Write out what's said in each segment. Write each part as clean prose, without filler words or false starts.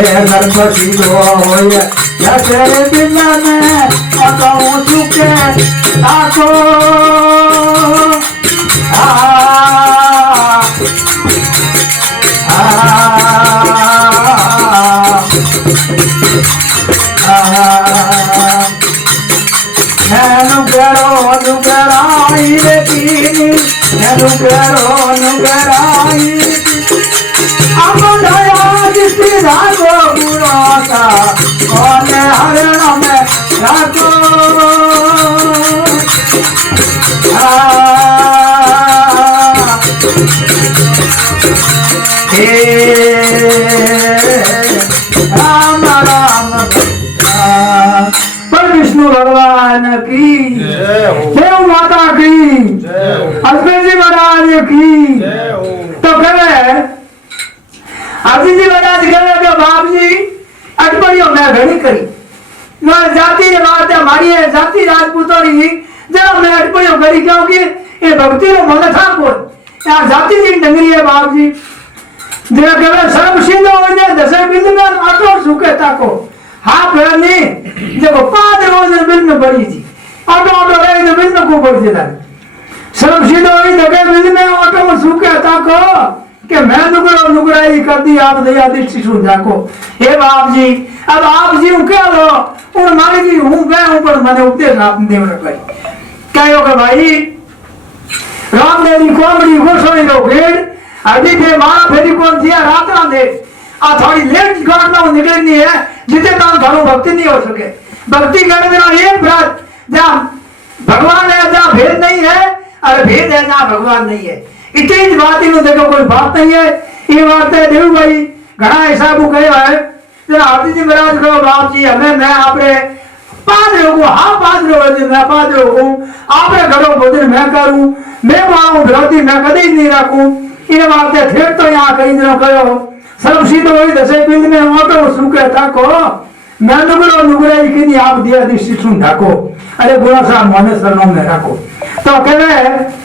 गणपति को होए या तेरे दिल में बताऊं चुके ताको विष्णु भगवान की देव माता की अजमेर जी महाराज की। तो कहे अजी जी महाराज कहे तो बाप जी अटपड़ियों मैं घड़ी करी जाति बात है हमारी है जाति राजपूतों की जब मैं अटपड़ियों करी क्योंकि ये भक्ति रो मन था कोई यहाँ जाति जी डंगरी है बाप जी जो कहे सर्व सिंध हो जाए दसे बिंद में आटो सूखे ताको हाँ भरनी देखो 5 रोज बिल में बड़ी थी ऑटो ऑटो रही तो बिल में को पड़ देता सब सीधो ही दगे बिल में ऑटो में सूखे ताको कि मैं नुकरो नुकराई कर दी आप दया दृष्टि सुन जाको हे बाप जी अब आप जी क्या लो उन मारे जी हूं गए ऊपर मैंने उपदेश आपने देव रखी कहो कि भाई रामदेव जी कॉमेडी घोषणी लो भेड़ अभी थे मारा फेरी कौन थी रात ना दे आ थोड़ी लेट घटना निकलनी है जितने काम घरों भक्ति नहीं हो सके भक्ति करने बिना एक व्रत जहाँ भगवान है जहाँ भेद नहीं है और भेद है जहाँ भगवान नहीं है इतनी बात इन देखो कोई बात नहीं है ये बात है देव भाई घना ऐसा वो कहे है जरा आरती जी महाराज कहो बाप जी हमें मैं आपने 5 लोगों हाँ 5 लोग मैं 5 लोगों आपने घरों भोजन मैं करूं मैं मारूं विरोधी मैं कभी नहीं रखूं इन बात है फिर तो यहाँ कई दिनों कहो सर्व सिद्ध होई दसे बिंद में ऑटो सूखे ताको मैं नुगरो नुगरे की आप दिया दृष्टि सुन ढाको अरे बुरा साहब मोने सरनो में रखो तो कहे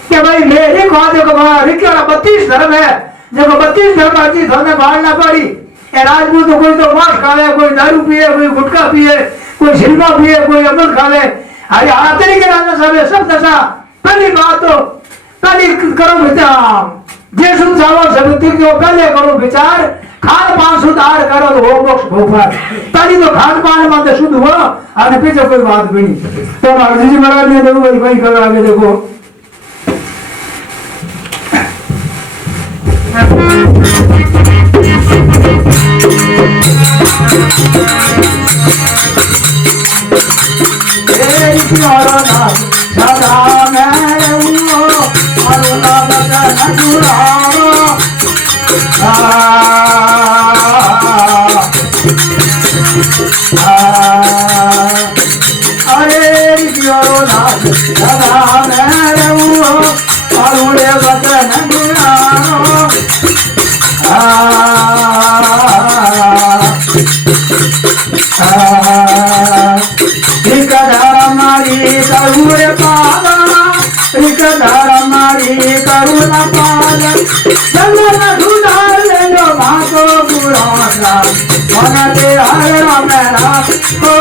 कि भाई मेरी कहा देखो रिक्की वाला 32 धर्म है देखो 32 धर्म अच्छी धर्म बाढ़ना पड़ी ये राजपूत तो कोई तो मांस खावे कोई दारू पिए कोई गुटखा पिए कोई सिल्वा पिए कोई अमृत खावे अरे आतरी के राजा साहब सब दशा पहली बात तो पहली करो विचार जे सुन सावा सबती को पहले करो विचार खान पान सुधार करो हो मोक्ष भोपाल पहली तो खान पान में शुद्ध हो और पीछे कोई बात भी नहीं तो महाराज जी महाराज ने देखो भाई करो आगे देखो सदा मैं अरे सदा मैं अरुणे बदन गुणारो मारी करुण पालना मारी करुण पालन जंगल सुधार ले लो भागो बुढ़ा मन दे हर मेरा को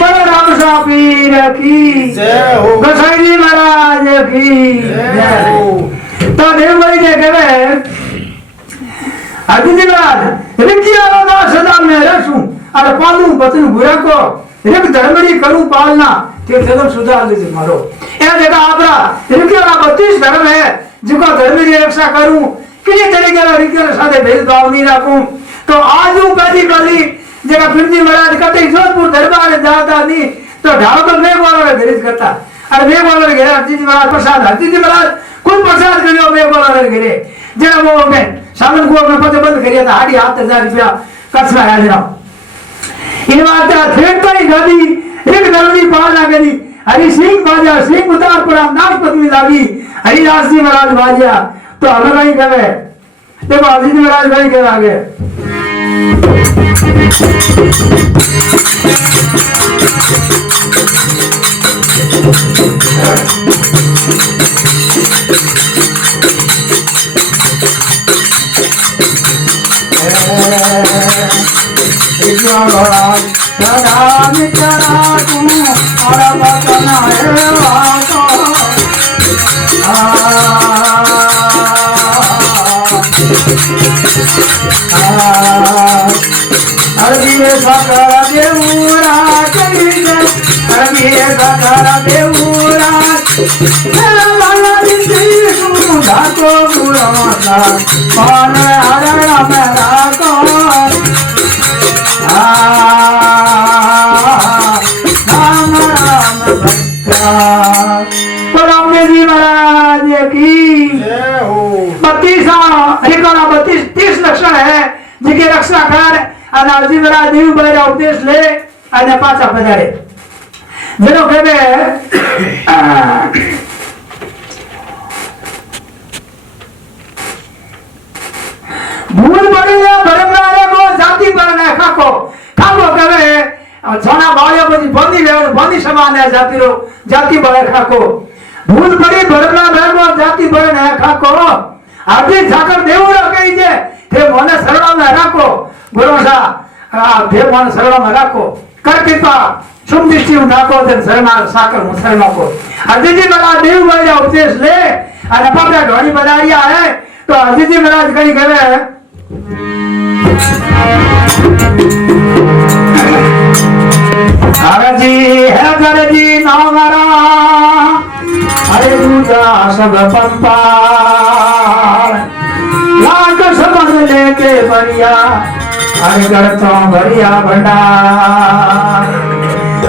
बलराम सापीर की जय हो गोसाई जी महाराज की जय हो। तो देव भाई ने कहे अतिथि महाराज रिक्किया ना सदा मैं रसूं और पालू बतन बुरा को रिक धर्मड़ी करूं पालना तीर्थ एकदम सुधार लीजिए मारो यह जगह आपरा रिक्किया 32 धर्म है जिसको धर्म की रक्षा करूं किसी तरीके का रिक्किया साथे भेदभाव नहीं रखूं तो आज पहली वाली जगह फिर जी महाराज कटे जोधपुर दरबार जाता नहीं तो ढाल पर मेघ वाला गिरिज करता अरे मेघ वाला गिरे हरजी महाराज प्रसाद हरजी महाराज कुछ प्रसाद करियो मेघ वाला गिरे जरा वो में सामन को में पते बंद करिया था हाडी 8000 रुपया कसरा है जरा इन बात फिर तो ही गादी एक दलनी पालना करी हरि सिंह बाजा सिंह उतार पड़ा नाशपति में लागी हरिदास जी महाराज बाजा तो हमें नहीं करे देखो हरजी महाराज भाई कह आगे देव बड़ा उपदेश ले आने पाचा पधारे जेनो कहवे भूल पड़ी है परंपरा को जाति पर ने खाको खाको कहवे छोना बाळियो बधी बंदी लेव बंदी समान है जाति बळे खाको भूल पड़ी परंपरा को जाति बळे ने खाको आदि साकर देवरो कही जे ते मने सरळ में राखो भरोसा તે પણ સરળમાં રાખો કર કૃપા શુભ દૃષ્ટિ નાખો તે શરણા સાકર મુસલ નાખો અજીજી મહારાજ દેવ ભાઈ ઉપદેશ લે અને પાપડા ઢોળી બનાવ્યા હે તો અજીજી મહારાજ કઈ કહેવે હરજી હે ગરજી નામ મારા હરે પૂજા સબ પંપા લાગ સમજ લેકે બળિયા हरिगढ़ तो भरिया भंडार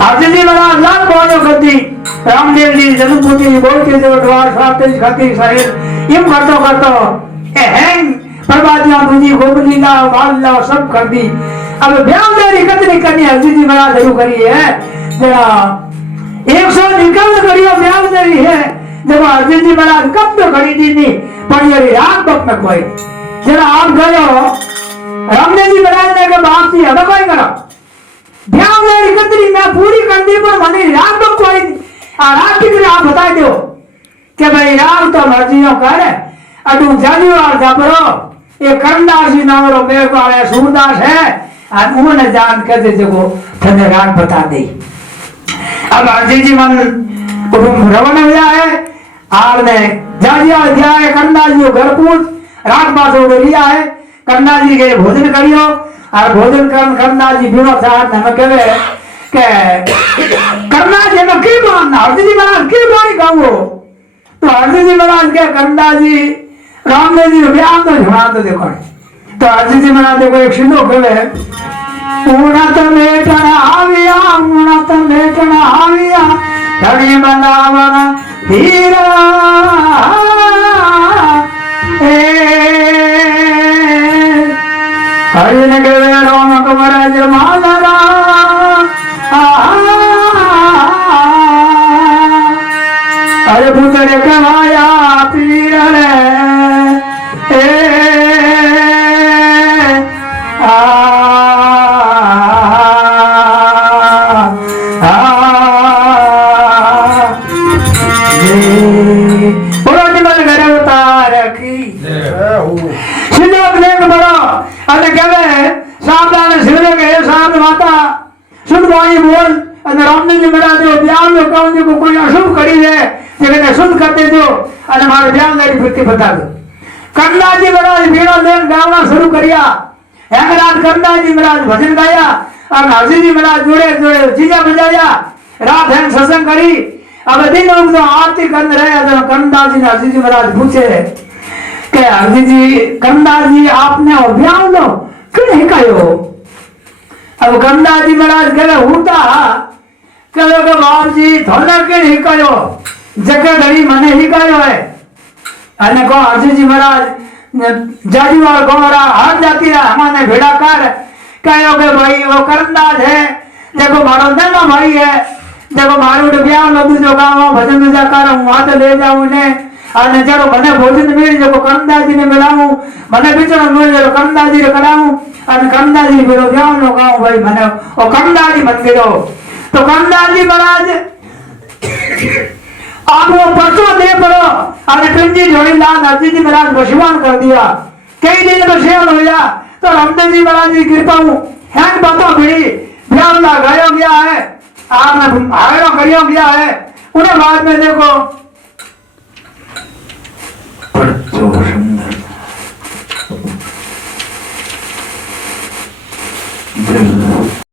आजीजी वाला लाख बोलो गद्दी रामदेव जी जन्मभूमि बोल के जो द्वार स्वातेज खातिर शरीर ये करतो ए हैंग परबादियां दूजी गोबलीला वाला सब कर दी अब ब्याहदारी कितनी करनी आजीजी वाला जरूर करी है जरा 151 करियो ब्याहदारी है जब आजीजी वाला कब तो खड़ी दी नहीं पर ये रात वक्त में कोई जरा आप गयो रामदेव जी महाराज ने के बाप जी अब कोई करो ध्यान मेरी कतरी मैं पूरी कर दी पर मने राम तो कोई आ रात की आप बता दो कि भाई राम तो मर्जियों कर अडू जानी और जापरो ये करमदास जी नाम रो मेरे को आया सूरदास है और उन्होंने जान कर दे जो थने रात बता दे अब अर्जी जी मन रवाना हो जाए आपने जाजिया अध्याय करमदास जी घर पूछ रात पास उड़ लिया है करमदास जी के भोजन करियो और भोजन करमदास जी बिनो साथ न कहवे के करमदास जी में की मानना अर्जी जी महाराज की बाणी गाओ तो अर्जी जी महाराज के करमदास जी रामदेव जी बयान तो सुना तो देखो तो अर्जी जी महाराज देखो एक सिंधो कहवे उणत मेटन आविया धनी बनावन धीरा हरिन के रोनक मरज मालरा अरे पुत्र कमाया पीर रामदेव जी महाराज ब्याह में कहूं जो कोई अशुभ करी है जगह शुद्ध करते जो અને મારે ધ્યાનદારી વૃત્તિ બતા દો करमदास जी महाराज वीणा लेन गावना शुरू करिया एक रात करमदास जी महाराज भजन गाया और हरजी जी महाराज जोड़े जोड़े जीजा बजाया रात है सत्संग करी अब दिन लोग तो आरती कर रहे तो करमदास जी ने हरजी जी महाराज पूछे कि हरजी जी करमदास जी आपने ब्याह लो क्यों नहीं कहो अब करमदास जी महाराज कहे होता कहो कि बाप जी थोड़ा क्यों नहीं कहो जगह घड़ी मने ही कहो है अने को हरजी जी महाराज जाजीवार गोरा हर जाती रहा हमारे भेड़ा कर कहो कि भाई वो करमदास है देखो मारो देना भाई है देखो मारो ब्याह लो दूसरो गाँव भजन में जाकर वहां तो ले जाऊं इन्हें અને ચાલો મને ભોજન મેળી જો કંદાજીને મેળાવું મને બીજો મેળી જો કંદાજીને કરાવું અને કંદાજી પેલો વ્યાવ નો ગાઉં ભાઈ મને ઓ કંદાજી મન ગયો तो कंदाजी महाराज आपको परसों दे पड़ो अरे पिंजी जोड़ी लाल हरजी जी महाराज भगवान कर दिया कई दिन में सेवन हो गया तो रामदेव जी महाराज की कृपा हूँ हैंड बातों भी ब्याह गयो गया है आपने हायो करियो गया है उन्हें बाद में देखो